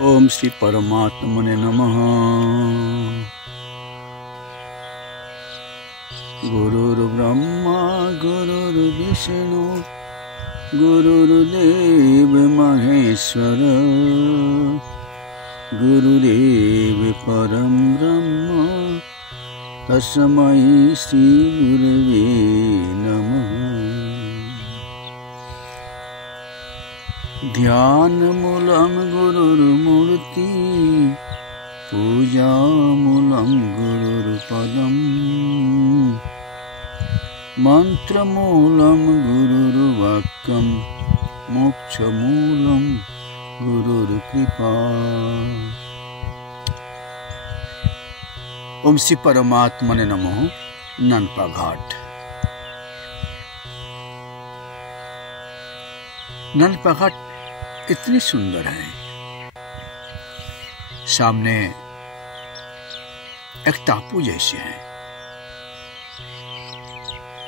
ओम श्री परमात्मने नमः। गुरुर्ब्रह्मा गुरुर्विष्णु गुरुर्देव महेश्वर गुरुदेव परम ब्रह्म तस्मै श्री गुरवे नमः। ध्यानमूलं गुरुर्मूर्ति पूजामूलं गुरुर्पदम् मंत्रमूलं गुरुर्वाक्यं मोक्षमूलं गुरुर्कृपा। ओम श्री परमात्मने नमः। ननपा घाट। ननपा घाट इतनी सुंदर है। सामने एक टापू जैसे है।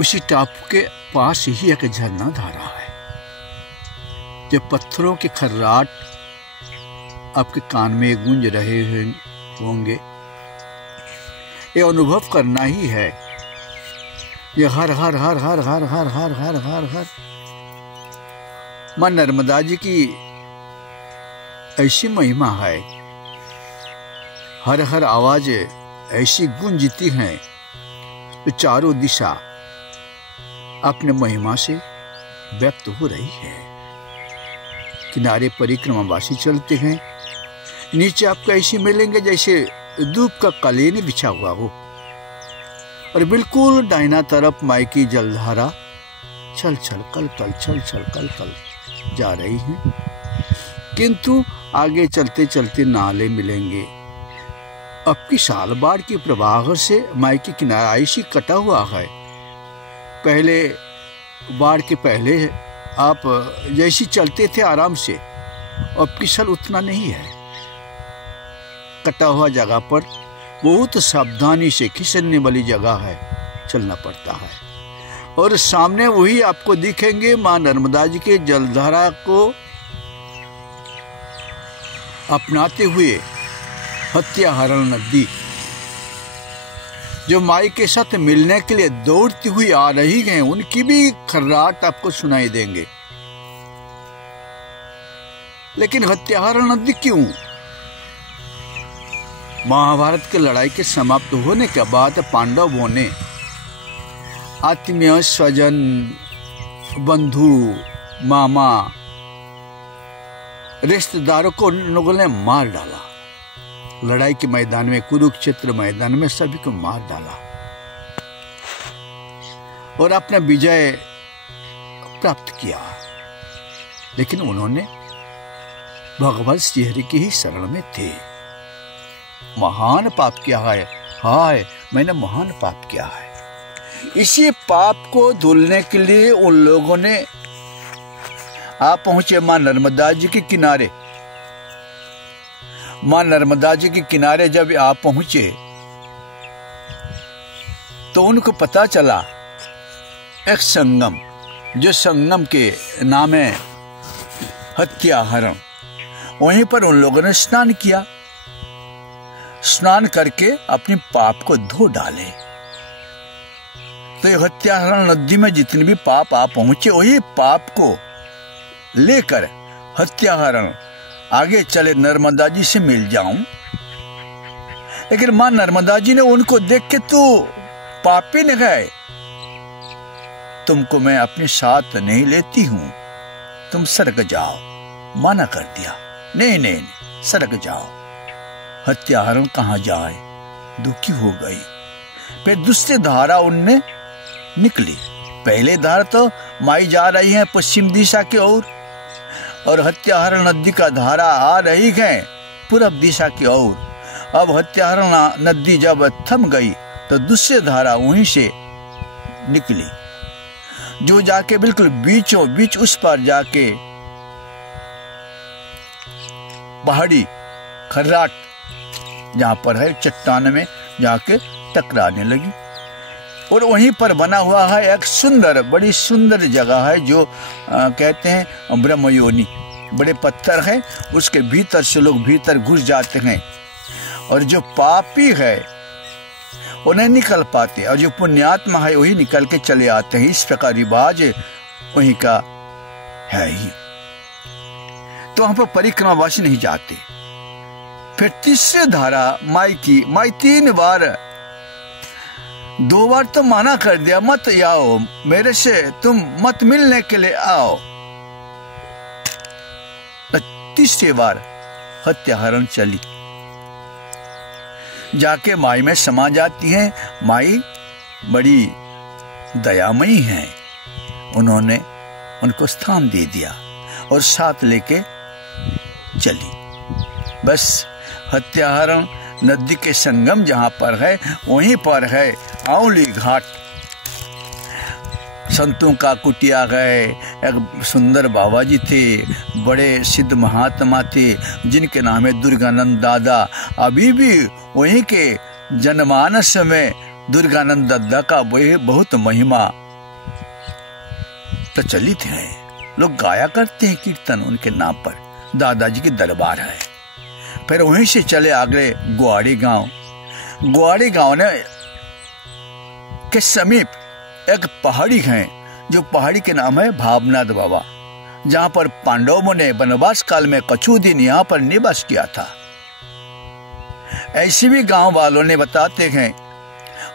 उसी टापू के पास ही एक झरना धारा है। जब पत्थरों के खर्राट आपके कान में गूंज रहे होंगे, ये अनुभव करना ही है। ये हर हर हर हर हर हर हर हर हर हर मां नर्मदा जी की ऐसी महिमा है। हर हर आवाज ऐसी गूंजती हैं तो चारों दिशा अपने महिमा से व्यक्त हो रही है। किनारे परिक्रमावासी चलते हैं। नीचे आपको ऐसी मिलेंगे जैसे धूप का कालीन बिछा हुआ हो, और बिल्कुल दाहिना तरफ माई की जलधारा छल छल कल कल छल छल कल कल जा रही है। किंतु आगे चलते चलते नाले मिलेंगे। अब की साल बाढ़ की प्रवाह से माई की किनारा ऐसी कटा हुआ है। पहले बाढ़ के पहले आप जैसी चलते थे आराम से, अब की साल उतना नहीं है। कटा हुआ जगह पर बहुत सावधानी से खिसकने वाली जगह है, चलना पड़ता है। और सामने वही आपको दिखेंगे मां नर्मदा जी के जलधारा को अपनाते हुए हत्याहरण नदी, जो माई के साथ मिलने के लिए दौड़ती हुई आ रही हैं, उनकी भी खर्राट आपको सुनाई देंगे। लेकिन हत्याहरण नदी क्यों? महाभारत की लड़ाई के समाप्त होने के बाद पांडवों ने आत्मीय स्वजन बंधु मामा रिश्तेदारों को लोगों ने मार डाला। लड़ाई के मैदान में, कुरुक्षेत्र मैदान में सभी को मार डाला और अपना विजय प्राप्त किया। लेकिन उन्होंने भगवान श्री हरि की ही शरण में थे। महान पाप किया है। हाय, मैंने महान पाप किया है। इसी पाप को धुलने के लिए उन लोगों ने आप पहुंचे मां नर्मदा जी के किनारे। मां नर्मदा जी के किनारे जब आप पहुंचे तो उनको पता चला एक संगम, जो संगम के नाम है हत्याहरण। वहीं पर उन लोगों ने स्नान किया। स्नान करके अपने पाप को धो डाले। तो ये हत्याहरण नदी में जितने भी पाप आप पहुंचे, वही पाप को लेकर हत्याहरण आगे चले नर्मदा जी से मिल जाऊं। लेकिन मां नर्मदा जी ने उनको देख के तो पापी न गए, तुमको मैं अपने साथ नहीं लेती हूं, तुम स्वर्ग जाओ। मना कर दिया, नहीं नहीं नहीं, स्वर्ग जाओ। हत्याहरण कहां जाए, दुखी हो गई। फिर दूसरी धारा उनने निकली। पहले धारा तो माई जा रही है पश्चिम दिशा की ओर, और हत्याहरण नदी का धारा आ रही है पूर्व दिशा की ओर। अब हत्याहरण नदी जब थम गई तो दूसरी धारा वहीं से निकली, जो जाके बिल्कुल बीचों बीच उस पर जाके पहाड़ी खर्राट जहां पर है चट्टान में जाके टकराने लगी। और वहीं पर बना हुआ है एक सुंदर, बड़ी सुंदर जगह है जो कहते हैं ब्रह्मयोनि। बड़े पत्थर हैं, उसके भीतर से लोग भीतर घुस जाते हैं और जो पापी है वो नहीं निकल पाते और जो पुण्यात्मा है वही निकल के चले आते हैं। इस प्रकार रिवाज वहीं का है ही। तो वहां पर परिक्रमावासी नहीं जाते। फिर तीसरे धारा माई 3 बार, 2 बार तो मना कर दिया, मत आओ मेरे से, तुम मत मिलने के लिए आओ। तीसरी बार हत्याहरण चली, जाके माई में समा जाती है। माई बड़ी दयामयी है, उन्होंने उनको स्थान दे दिया और साथ लेके चली। बस हत्याहरण नदी के संगम जहां पर है वहीं पर है आंवली घाट। संतों का कुटिया गए, एक सुंदर बाबा जी थे, बड़े सिद्ध महात्मा थे जिनके नाम है दुर्गानंद दादा। अभी भी वहीं के जनमानस में दुर्गानंद दादा का बहुत महिमा प्रचलित है। लोग गाया करते हैं कीर्तन उनके नाम पर, दादाजी की दरबार है। फिर वहीं से चले आगे गुआड़ी गांव। गुआड़ी गांव ने के समीप एक पहाड़ी है, जो पहाड़ी के नाम है भावनाथ बाबा, जहां पर पांडवों ने वनवास काल में कछु दिन यहाँ पर निवास किया था। ऐसे भी गांव वालों ने बताते हैं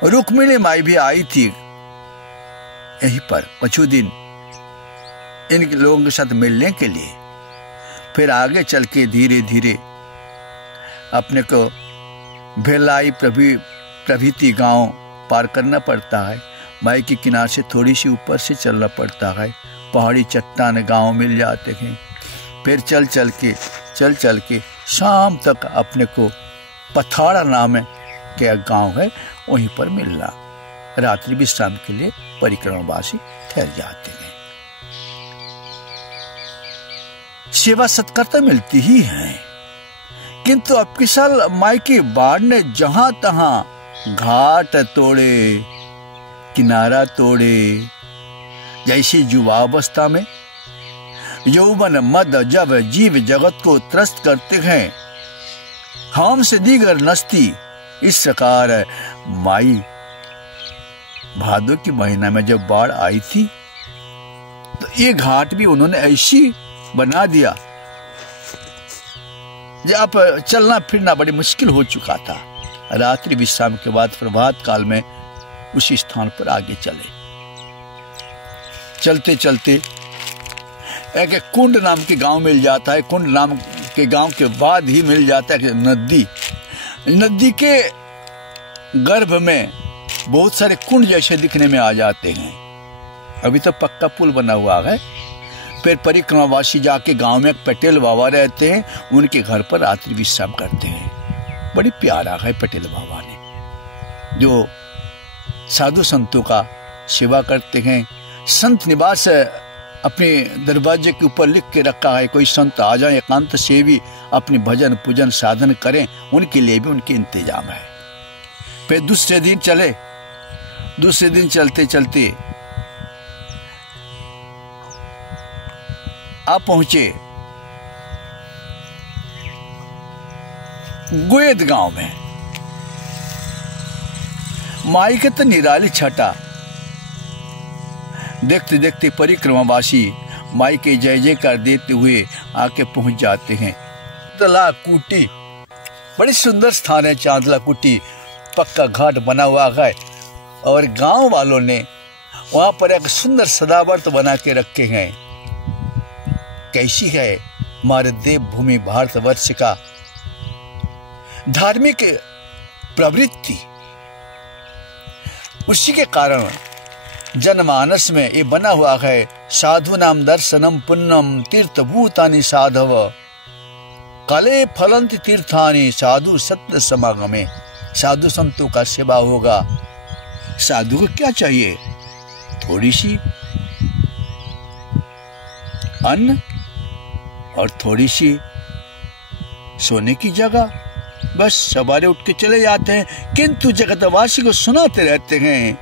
रुक्मिणी माई भी आई थी यहीं पर कछु दिन इन लोगों के साथ मिलने के लिए। फिर आगे चल के धीरे धीरे अपने को भेलाई प्रभृति गांव पार करना पड़ता है। माई के किनारे से थोड़ी सी ऊपर से चलना पड़ता है, पहाड़ी चट्टान गांव मिल जाते हैं। फिर चल चल के शाम तक अपने को पथाड़ा नाम के गांव है वहीं पर मिलना। रात्रि विश्राम के लिए परिक्रमावासी ठहर जाते हैं। सेवा सत्कार तो मिलती ही है, किंतु अब की साल माई की बाढ़ ने जहां तहां घाट तोड़े, किनारा तोड़े। जैसी युवावस्था में यौवन मद जब जीव जगत को त्रस्त करते हैं, हम से दीगर नस्ती। इस प्रकार माई भादो की महीना में जब बाढ़ आई थी तो ये घाट भी उन्होंने ऐसी बना दिया, जहाँ पर चलना फिरना बड़ी मुश्किल हो चुका था। रात्रि विश्राम के बाद प्रभात काल में उसी स्थान पर आगे चले। चलते चलते एक कुंड नाम के गांव मिल जाता है। कुंड नाम के गांव के बाद ही मिल जाता है नदी। नदी के गर्भ में बहुत सारे कुंड जैसे दिखने में आ जाते हैं। अभी तो पक्का पुल बना हुआ है। फिर परिक्रमावासी जाके गांव में एक पटेल बाबा रहते हैं, उनके घर पर रात्रि विश्राम करते हैं। बड़ी प्यारा है पटेल बाबा ने, जो साधु संतों का सेवा करते हैं। संत निवास अपने दरवाजे के ऊपर लिख के रखा है, कोई संत आ जाए एकांत सेवी अपने भजन पूजन साधन करें, उनके लिए भी उनके इंतजाम है। फिर दूसरे दिन चलते चलते आप पहुंचे गोयद गांव में। माई के तो निराली छटा। देखते देखते परिक्रमावासी माई के जय जयकार देते हुए आके पहुंच जाते हैं चांदला कुटी। बड़ी सुंदर स्थान है चांदला कुटी, पक्का घाट बना हुआ है और गांव वालों ने वहां पर एक सुंदर सदावर्त बना के रखे हैं। कैसी है हमारे देवभूमि भारतवर्ष का धार्मिक प्रवृत्ति, उसी के कारण जनमानस में ये बना हुआ है। साधु नाम दर्शनम पुण्यम तीर्थभूतानि साधव कले फलंत तीर्थानि साधु सत्य समागमे। साधु संतों का सेवा होगा। साधु को क्या चाहिए? थोड़ी सी अन्न और थोड़ी सी सोने की जगह, बस सवारे उठ के चले जाते हैं। किंतु जगतवासी को सुनाते रहते हैं,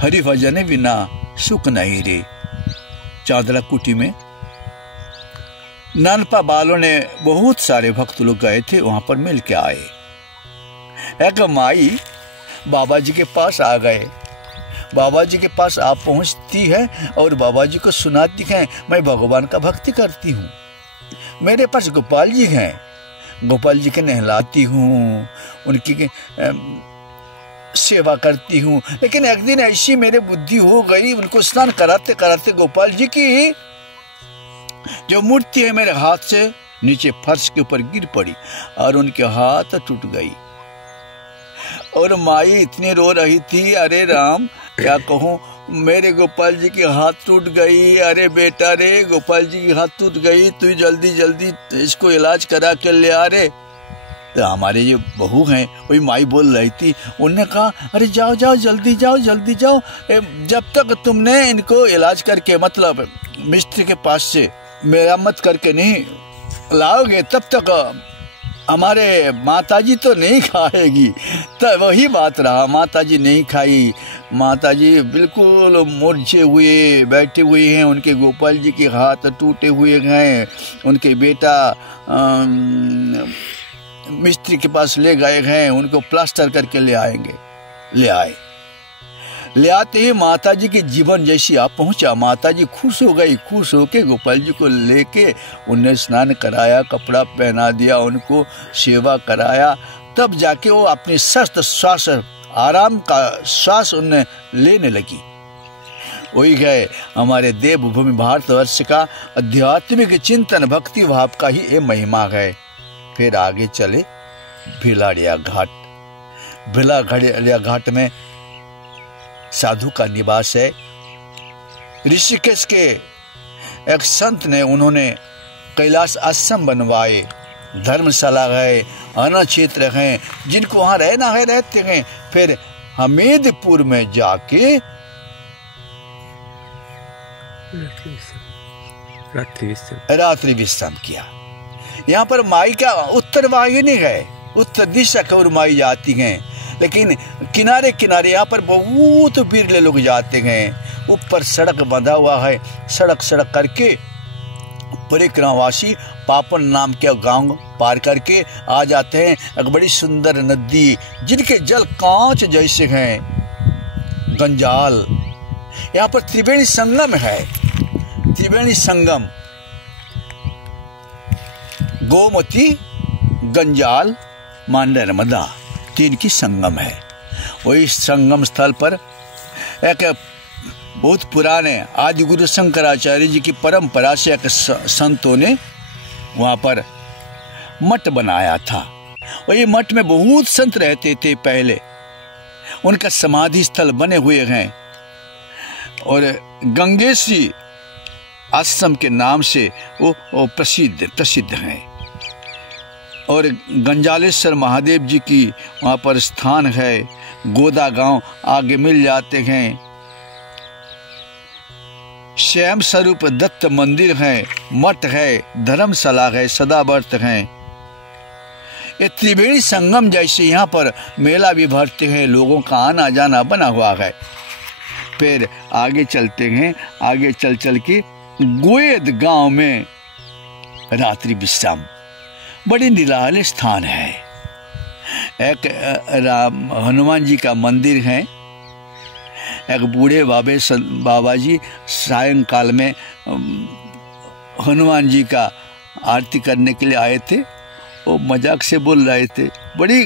हरि भजन बिना सुख नहीं रे। चांदला कुटी में नानपा बालों ने बहुत सारे भक्त लोग गए थे, वहां पर मिल के आए। एक माई बाबा जी के पास आ गए। बाबा जी के पास आप पहुंचती है और बाबा जी को सुनाती है, मैं भगवान का भक्ति करती हूँ, मेरे पास गोपाल जी हैं, गोपाल जी के नहलाती हूँ, उनकी सेवा करती हूँ। लेकिन एक दिन ऐसी मेरे बुद्धि हो गई, उनको स्नान कराते कराते गोपाल जी की जो मूर्ति है मेरे हाथ से नीचे फर्श के ऊपर गिर पड़ी और उनके हाथ टूट गई। और माई इतनी रो रही थी, अरे राम क्या कहूँ, मेरे गोपाल जी की हाथ टूट गई, अरे बेटा रे गोपाल जी की हाथ टूट गई, तू जल्दी जल्दी इसको इलाज करा के ले आ रे। तो हमारे जो बहू हैं वही माई बोल रही थी, उन्होंने कहा अरे जाओ जाओ जल्दी जाओ जल्दी जाओ, जब तक तुमने इनको इलाज करके मतलब मिस्त्री के पास से मरम्मत करके नहीं लाओगे तब तक हमारे माताजी तो नहीं खाएगी। तो वही बात रहा, माताजी नहीं खाई। माताजी बिल्कुल मुरझे हुए बैठे हुए हैं, उनके गोपाल जी के हाथ टूटे हुए हैं। उनके बेटा मिस्त्री के पास ले गए हैं, उनको प्लास्टर करके ले आए। ले आते ही माताजी के जीवन जैसी आप पहुंचा, माताजी खुश हो गई। खुश होके गोपाल जी को लेके उन्हें स्नान कराया, कपड़ा पहना दिया, उनको सेवा कराया, तब जाके वो अपनी सस्त श्वास आराम का श्वास उन्हें लेने लगी। वही गए हमारे देवभूमि भारतवर्ष का आध्यात्मिक चिंतन भक्ति भाव का ही ये महिमा है। फिर आगे चले भिलाड़िया घाट। भिलाड़िया घाट में साधु का निवास है। ऋषिकेश के एक संत ने उन्होंने कैलाश आश्रम बनवाए, धर्मशाला है, अन्न क्षेत्र हैं, जिनको वहां रहना है रहते हैं। फिर हमीदपुर में जाके रात्रि विश्राम किया। यहाँ पर माई का उत्तर वाहिनी है, उत्तर दिशा की ओर माई जाती हैं, लेकिन किनारे किनारे यहाँ पर बहुत बिरले लोग जाते हैं। ऊपर सड़क बंधा हुआ है, सड़क करके परिक्रमावासी पापन नाम के गांव पार करके आ जाते हैं। एक बड़ी सुंदर नदी जिनके जल कांच जैसे हैं, गंजाल। यहाँ पर त्रिवेणी संगम है, त्रिवेणी संगम, गोमती, गंजाल, मां नर्मदा, तीन की संगम है। वही संगम स्थल पर एक बहुत पुराने आदि गुरु शंकराचार्य जी की परंपरा से एक संतों ने वहां पर मठ बनाया था। वही मठ में बहुत संत रहते थे पहले, उनका समाधि स्थल बने हुए हैं और गंगेशी आश्रम के नाम से वो प्रसिद्ध हैं। और गंजालेश्वर महादेव जी की वहाँ पर स्थान है। गोदा गांव आगे मिल जाते हैं। श्याम स्वरूप दत्त मंदिर है, मठ है, धर्मशाला है, सदावर्त हैं। ये त्रिवेणी संगम जैसे यहाँ पर मेला भी भरते हैं, लोगों का आना जाना बना हुआ है। फिर आगे चलते हैं, आगे चल के गोयद गांव में रात्रि विश्राम, बड़ी निराले स्थान है। एक हनुमान जी का मंदिर है। एक बूढ़े बाबा जी सायंकाल में हनुमान जी का आरती करने के लिए आए थे। वो मजाक से बोल रहे थे, बड़ी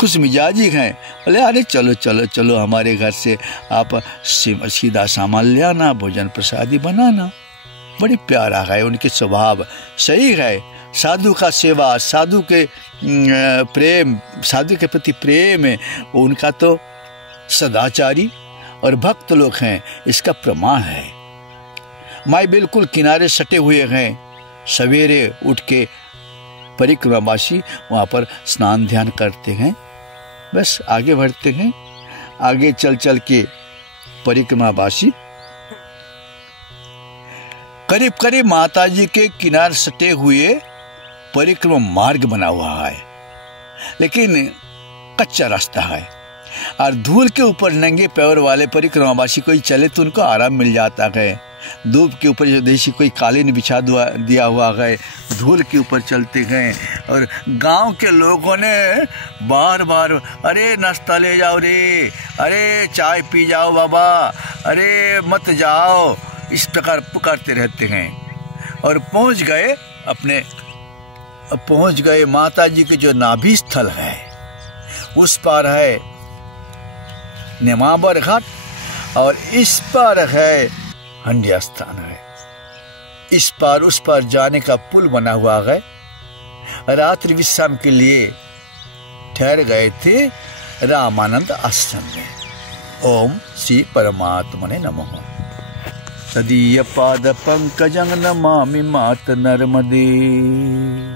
खुश मिजाजी हैं। बोले अरे चलो चलो चलो हमारे घर से आप सीधा सामान ले आना, भोजन प्रसादी बनाना। बड़ी प्यारा है, उनके स्वभाव सही है। साधु का सेवा, साधु के प्रेम, साधु के प्रति प्रेम है उनका, तो सदाचारी और भक्त लोग हैं, इसका प्रमाण है। माई बिल्कुल किनारे सटे हुए हैं। सवेरे उठ के परिक्रमावासी वहाँ पर स्नान ध्यान करते हैं। बस आगे बढ़ते हैं। आगे चल के परिक्रमावासी करीब करीब माता जी के किनारे सटे हुए परिक्रमा मार्ग बना हुआ है, लेकिन कच्चा रास्ता है और धूल के ऊपर नंगे पैर वाले परिक्रमावासी कोई चले तो उनको आराम मिल जाता है। धूप के ऊपर जैसे कोई कालीन बिछा दिया हुआ गए, धूल के ऊपर चलते गए। और गांव के लोगों ने बार बार अरे नाश्ता ले जाओ रे, अरे चाय पी जाओ बाबा, अरे मत जाओ, इस प्रकार पुकारते रहते हैं। और पहुंच गए माता जी के जो नाभि स्थल है, उस पार है नेमावर घाट और इस पार है हंडिया स्थान है। इस पार उस पार जाने का पुल बना हुआ है। रात्रि विश्राम के लिए ठहर गए थे रामानंद आश्रम में। ओम श्री परमात्मने नमः। तदीय पाद पंकजं नमामि मात नर्मदे।